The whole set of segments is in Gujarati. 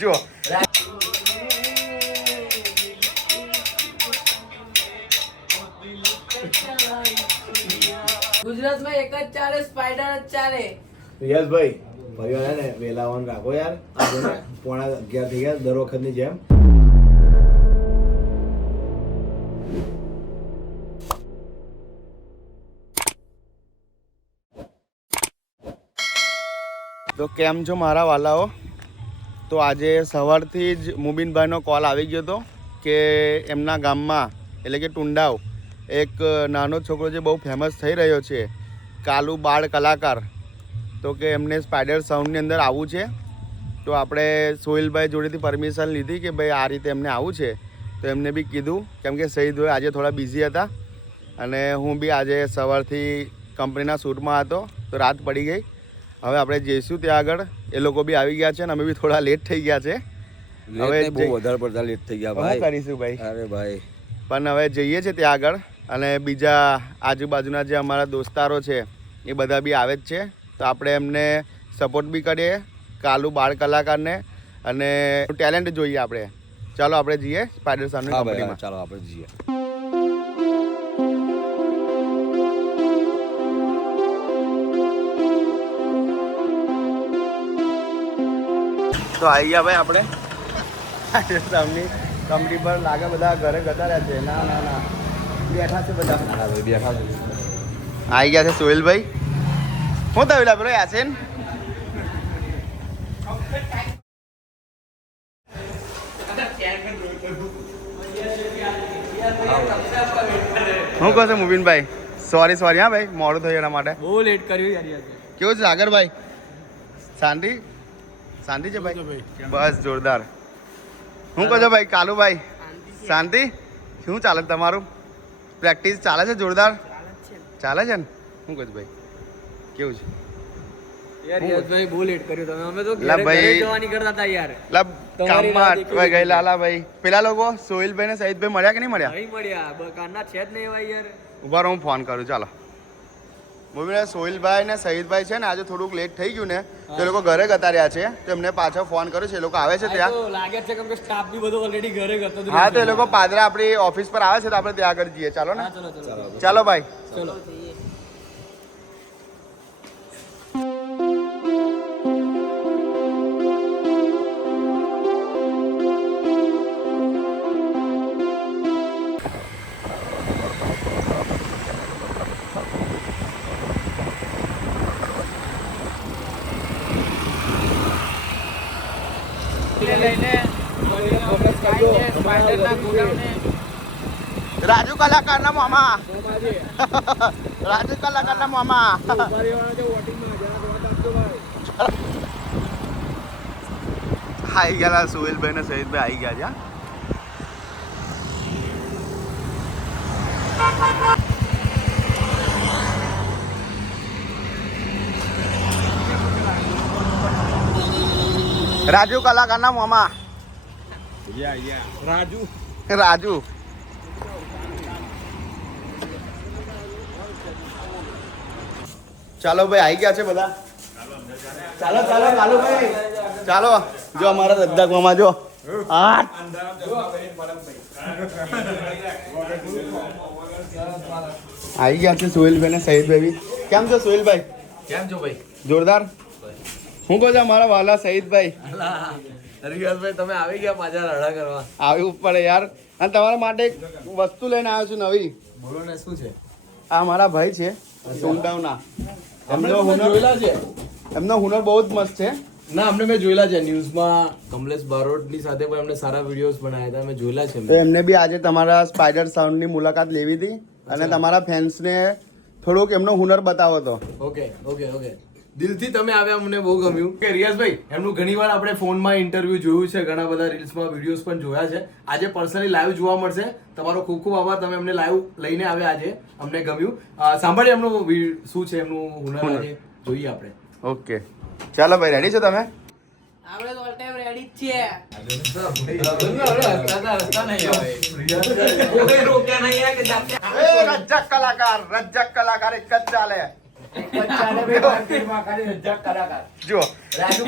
જુઓ. ગુજરાતમાં એક જ ચાલે સ્પાઈડર જ ચાલે. યશભાઈ પરિવાર હે ને વેલા રાખો યાર. પોણા અગિયાર થઈ ગયા દર વખતની જેમ. તો કેમ છો મારા વાલાઓ? તો આજે સવારથી જ મુબીનભાઈનો કોલ આવી ગયો હતો કે એમના ગામમાં, એટલે કે ટુંડાવ, એક નાનો છોકરો જે બહુ ફેમસ થઈ રહ્યો છે, કાલુ બાળ કલાકાર. તો કે એમને સ્પાઈડર સાઉન્ડની અંદર આવવું છે. તો આપણે સોહિલભાઈ જોડેથી પરમિશન લીધી કે ભાઈ આ રીતે એમને આવવું છે. તો એમને બી કીધું, કેમ કે શહીદભાઈ આજે થોડા બિઝી હતા. અને હું બી આજે સવારથી કંપનીના શૂટમાં હતો, તો રાત પડી ગઈ. હવે આપણે જઈશું ત્યાં આગળ. એ લોકો બી આવી ગયા છે અને અમે બી થોડા લેટ થઈ ગયા છે. હવે બહુ વધારે પડતા લેટ થઈ ગયા ભાઈ. કરીશું ભાઈ. અરે ભાઈ. પણ હવે જઈએ છે ત્યાં આગળ અને બીજા આજુબાજુના જે અમારા દોસ્તારો છે એ બધા બી આવે જ છે. તો આપણે એમને સપોર્ટ બી કરીએ કાલુ બાળ કલાકારને અને ટેલેન્ટ જોઈએ આપણે. ચાલો આપણે જઈએ સ્પાઈડર કંપનીમાં ચાલો આપણે જઈએ. તો આવી ગયા ભાઈ આપણે. સામની કંપની પર લાગે બધા ઘરે જતા રહ્યા છે. ના ના ના. બેઠા છે બધા. ભાઈ બેઠા છે. આવી ગયા છે સોહેલભાઈ. શું થયું પેલો યાસીન? હું કહો છો મુબીનભાઈ. સોરી સોરી હા ભાઈ મોડું થયું એના માટે. બહુ લેટ કર્યું યાર યાર. કેવું છે સાગરભાઈ? શાંતિ? શાંતિ છે ભાઈ? બસ જોરદાર. શું કહો છો ભાઈ? કાલુભાઈ? શાંતિ? શું ચાલે તમારું? પ્રેક્ટિસ ચાલે છે જોરદાર? ચાલે છે. ને? શું કહો ભાઈ? કેવું છે? પેલા લોકો સોહિલભાઈ ને સહિતભાઈ મળ્યા કે નહીં મળ્યા? ઊભા હું ફોન કરું. ચાલો. બોબીને સોહિલભાઈ ને શહીદભાઈ છે ને આજે થોડુંક લેટ થઈ ગયું ને તો એ લોકો ઘરે ગતા રહ્યા છે. તો એમને પાછો ફોન કર્યો છે એ લોકો આવે છે ત્યાં. લાગે છે કેમ કે સ્ટાફ બી બધો ઓલરેડી ઘરે ગતો હા તો એ લોકો પાદરા આપણી ઓફિસ પર આવે છે તો આપણે ત્યાં આગળ જઈએ. ચાલો ને? ચાલો ભાઈ. ચલો. લઈને કલાકાર ના રાજુ મામા. રાજુ કલાકારના મામા. આવી ગયા સુહેલભાઈ ને સહિતભાઈ આવી ગયા છે રાજુ કલાકારના મામા. રાજુ. રાજુ. ચાલો ભાઈ આવી ગયા છે બધા? ચાલો ચાલો ચાલો ભાઈ. ચાલો જો અમારા દદ્દાક મામા જો. આવી ગયા છે સોહેલભાઈ ને શહીદભાઈ બી. કેમ છો સોહેલભાઈ? કેમ છો ભાઈ? જોરદાર? હું કહું છું મારા વાલા શહીદભાઈ રિયાઝભાઈ તમે આવી ગયા પાછા રડા કરવા. આવ્યું પડે યાર. અને તમારા માટે એક વસ્તુ લઈને આવ્યો છું નવી. બોલો ને શું છે? આ મારા ભાઈ છે ટૂંડાવના એમનો હુનર જોયેલા છે. એમનો હુનર બહુ જ મસ્ત છે. ના અમને મેં જોયેલા છે ન્યૂઝમાં. કમલેશ બારોટની સાથે પણ એમને સારા વિડીયોઝ બનાવ્યા હતા. મેં જોયેલા છે તો એમને બી આજે તમારા સ્પાઈડર સાઉન્ડની મુલાકાત લેવી હતી. અને તમારા ફેન્સને થોડુંક એમનો હુનર બતાવો હતો ઓકે ઓકે ઓકે. દિલથી તમે આવ્યા મને બહુ ગમ્યું. કે રિયાઝભાઈ એમનું ઘણીવાર આપણે ફોનમાં ઇન્ટરવ્યુ જોયું છે ઘણા બધા રીલ્સમાં વિડીયોઝ પણ જોયા છે. આજે પર્સનલી લાઈવ જોવા મળશે. તમારો ખૂબ ખૂબ આભાર. તમે અમને લાઈવ લઈને આવ્યા આજે. અમને ગમ્યું. સાંભળીએ એમનું શું છે એમનું હુનર. આજે. જોઈએ આપણે. ઓકે. ચાલો ભાઈ રેડી છો તમે? આપણે તો ઓલ ટાઈમ રેડી જ છીએ. એ રજ્જક કલાકાર રજ્જક કલાકાર એક જ ચાલે. જો Raju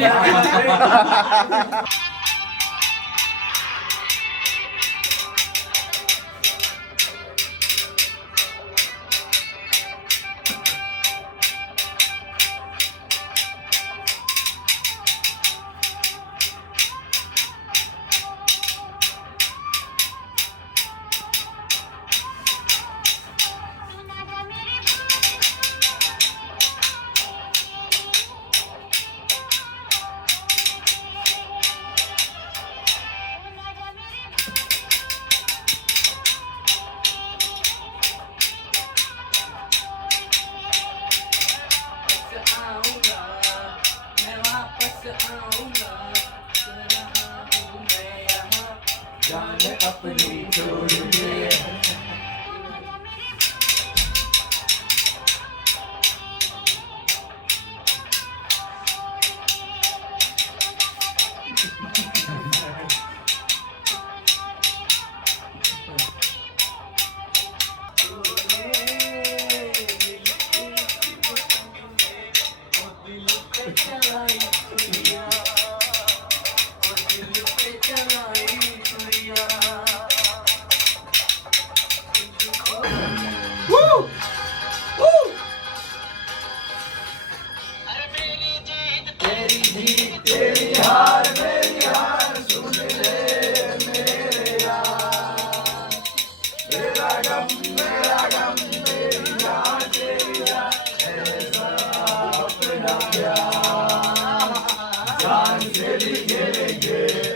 Kanseri gele gele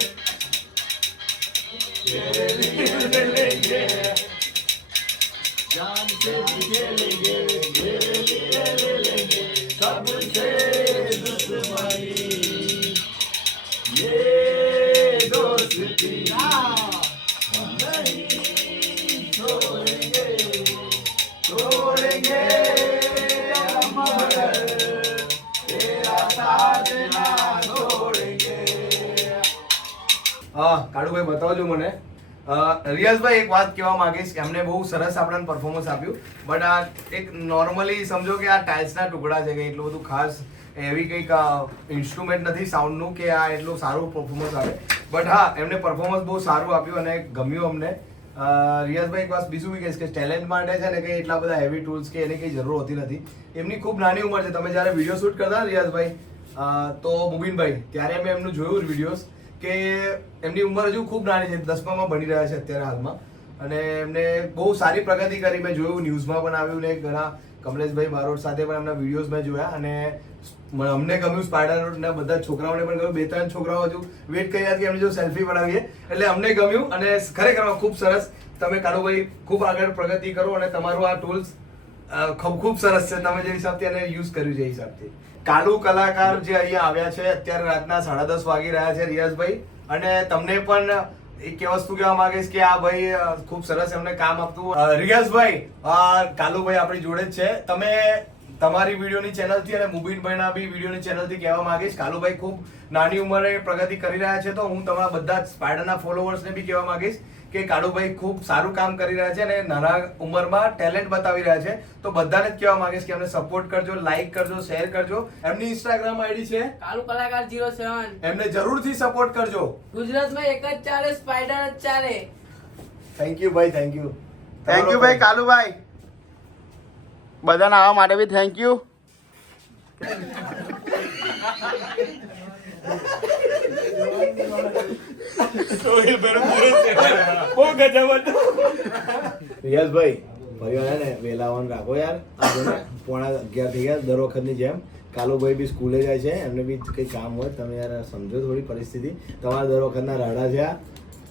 Gele gele gele Kanseri gele gele Kalubhai બતાવજો મને. રિયાઝભાઈ એક વાત કહેવા માંગીશ એમને બહુ સરસ આપણને પરફોર્મન્સ આપ્યું. બટ આ એક નોર્મલી સમજો કે આ ટાઇલ્સના ટુકડા છે કે એટલું બધું ખાસ એવી કંઈક ઇન્સ્ટ્રુમેન્ટ નથી સાઉન્ડનું કે આ એટલું સારું પરફોર્મન્સ આવે. બટ હા, એમને પરફોર્મન્સ બહુ સારું આપ્યું અને ગમ્યું અમને. રિયાઝભાઈ એક વાત બીજું બી કહીશ કે ટેલેન્ટ માટે છે ને કંઈ એટલા બધા હેવી ટૂલ્સ કે એની કંઈ જરૂર હોતી નથી. એમની ખૂબ નાની ઉંમર છે. તમે જ્યારે વીડિયો શૂટ કરતા રિયાઝભાઈ તો મુબીનભાઈ, ત્યારે મેં એમનું જોયું વિડીયોઝ કે એમની ઉંમર હજુ ખૂબ નાની છે, દસમામાં ભણી રહ્યા છે અત્યારે હાલમાં. અને એમને બહુ સારી પ્રગતિ કરી. મેં જોયું, ન્યૂઝમાં પણ આવ્યું ને ઘણા. કમલેશભાઈ બારોટ સાથે પણ એમના વિડીયોઝ મેં જોયા. અને અમને ગમ્યું સ્પાઈડર બધા છોકરાઓને પણ ગમ્યું. બે ત્રણ છોકરાઓ હજુ. વેટ કરી રહ્યા કે એમની જો સેલ્ફી બનાવીએ એટલે અમને ગમ્યું અને ખરેખર ખૂબ સરસ. તમે કાળુભાઈ ખૂબ આગળ પ્રગતિ કરો અને તમારું આ ટૂલ્સ ખૂબ ખૂબ સરસ છે. તમે જે હિસાબથી એને યુઝ કર્યું છે એ હિસાબથી. કાલુ કલાકાર જે અહીંયા આવ્યા છે, અત્યારે રાતના સાડા દસ વાગી રહ્યા છે રિયાઝભાઈ. અને તમને પણ એક વસ્તુ કહેવા માંગીશ કે આ ભાઈ ખૂબ સરસ એમને કામ આપતું. રિયાઝભાઈ કાલુભાઈ આપણી જોડે જ છે. તમે તમારી વિડીયોની ચેનલથી અને મુબીનભાઈના બી વિડીયોની ચેનલથી કહેવા માંગીશ. કાલુભાઈ ખૂબ નાની ઉંમરે પ્રગતિ કરી રહ્યા છે, તો હું તમારા બધા સ્પાઈડરના ફોલોવર્સને બી કહેવા માંગીશ. કે કાળુભાઈ ખૂબ સારું કામ કરી રહ્યા છે અને નાના ઉંમરમાં ટેલેન્ટ બતાવી રહ્યા છે. તો બધાને જ કહેવા માંગીશ કે એમને સપોર્ટ કરજો લાઈક કરજો શેર કરજો. એમની ઇન્સ્ટાગ્રામ આઈડી છે. કાળુ કલાકાર જીરો સેવન એમને જરૂરથી સપોર્ટ કરજો. ગુજરાતમાં એક જ ચાલે સ્પાઈડર જ ચાલે. થેન્ક યુ ભાઈ થેન્ક યુ થેન્ક યુ ભાઈ કાલુભાઈ. બધાને આવવા માટે બી થેન્ક યુ રિયાઝભાઈ પરિવાર હે ને વેલા આવવાનું રાખો યાર. પોણા અગિયાર થઈ ગયા દર વખતની જેમ. કાલુભાઈ બી સ્કૂલે જાય છે એમને બી કંઈ કામ હોય તમે યાર સમજો થોડી પરિસ્થિતિ. તમારા દર વખતના રાડા છે આ.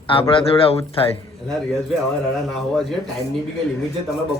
આપણા જોડે આવું જ થાય. એટલે રિયાઝભાઈ આવા રાડા ના હોવા જોઈએ. ટાઈમની બી કઈ લિમિટ છે તમે